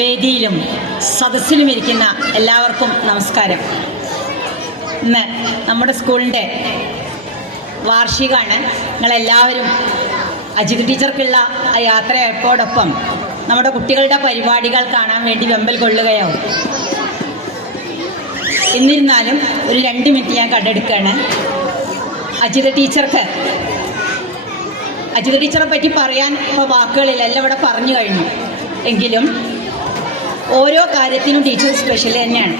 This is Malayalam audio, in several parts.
വേദിയിലും സദസ്സിലും ഇരിക്കുന്ന എല്ലാവർക്കും നമസ്കാരം. ഇന്ന് നമ്മുടെ സ്കൂളിൻ്റെ വാർഷികമാണ്. നിങ്ങളെല്ലാവരും അജിത് ടീച്ചർക്കുള്ള ആ യാത്രയപ്പോടൊപ്പം നമ്മുടെ കുട്ടികളുടെ പരിപാടികൾ കാണാൻ വേണ്ടി വെമ്പൽ കൊള്ളുകയാവും. എന്നിരുന്നാലും ഒരു 2 മിനിറ്റ് ഞാൻ കണ്ടെടുക്കുകയാണ്. അജിത് ടീച്ചറെ പറ്റി പറയാൻ ഇപ്പോൾ വാക്കുകളില്ല, എല്ലാം ഇവിടെ പറഞ്ഞു കഴിഞ്ഞു. എങ്കിലും ഓരോ കാര്യത്തിനും ടീച്ചർ സ്പെഷ്യൽ തന്നെയാണ്.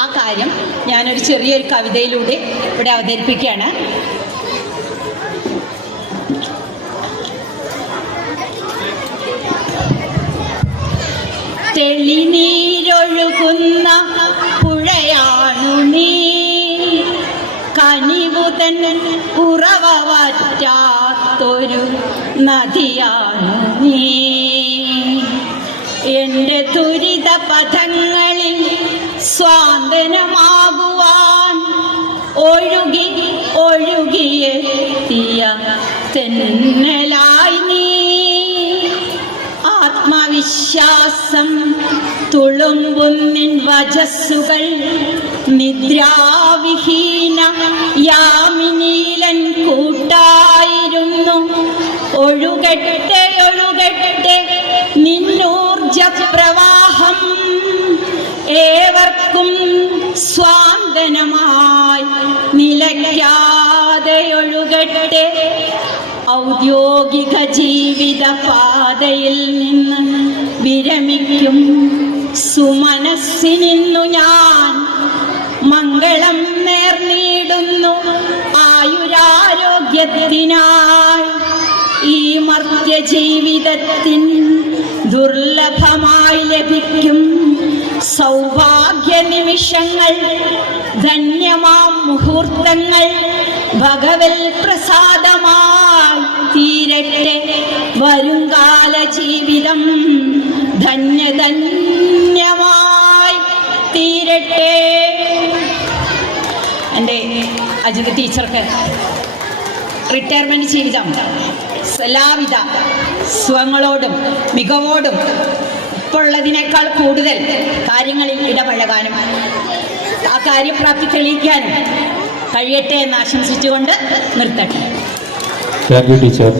ആ കാര്യം ഞാനൊരു ചെറിയൊരു കവിതയിലൂടെ ഇവിടെ അവതരിപ്പിക്കുകയാണ്. തെളിനീരൊഴുകുന്ന പുഴയാണു നീ, കനിവുതൻ ഉറവ വറ്റാത്തൊരു നദിയാണു നീ. എൻ്റെ ദുരിത പഥങ്ങളിൽ സ്വാന്തനമാകുവാൻ ഒഴുകി ഒഴുകിയെത്തിയ തെന്നലായി നീ. ആത്മവിശ്വാസം തുളുമ്പുന്നിൻ വജസ്സുകൾ നിദ്രാവിഹീന യാമിനീലൻ കൂട്ടായിരുന്നു. ഒഴുകട്ടെ ഒഴുകട്ടെ നിന്നൂർജ പ്രവാഹം, ഏവർക്കും സ്വാന്തനമായി നിലയ്ക്കാതെ ഒഴുകട്ടെ. ഔദ്യോഗിക ജീവിത പാതയിൽ നിന്ന് വിരമിക്കും സുമനസ്സിനിന്നു ഞാൻ മംഗളം നേർന്നിടുന്നു ആയുരാരോഗ്യത്തിനായി. ഈ മർത്യ ജീവിതത്തിൻ ദുർലഭമായി ലഭിക്കും സൗഭാഗ്യ നിമിഷങ്ങൾ, ധന്യമാം മുഹൂർത്തങ്ങൾ ഭഗവൽ പ്രസാദമായി തീരട്ടെ. വരുംകാല ജീവിതം ധന്യധന്യമായി തീരട്ടെ. എൻ്റെ അജിത് ടീച്ചർക്ക് റിട്ടയർമെൻറ്റ് ജീവിതം എല്ലാവിധ സുഖങ്ങളോടും മികവോടും ഇപ്പോൾ ഉള്ളതിനേക്കാൾ കൂടുതൽ കാര്യങ്ങളിൽ ഇടപഴകാനും ആ കാര്യപ്രാപ്തി തെളിയിക്കാനും കഴിയട്ടെ എന്ന് ആശംസിച്ചുകൊണ്ട് നിർത്തട്ടെ. Thank you teacher.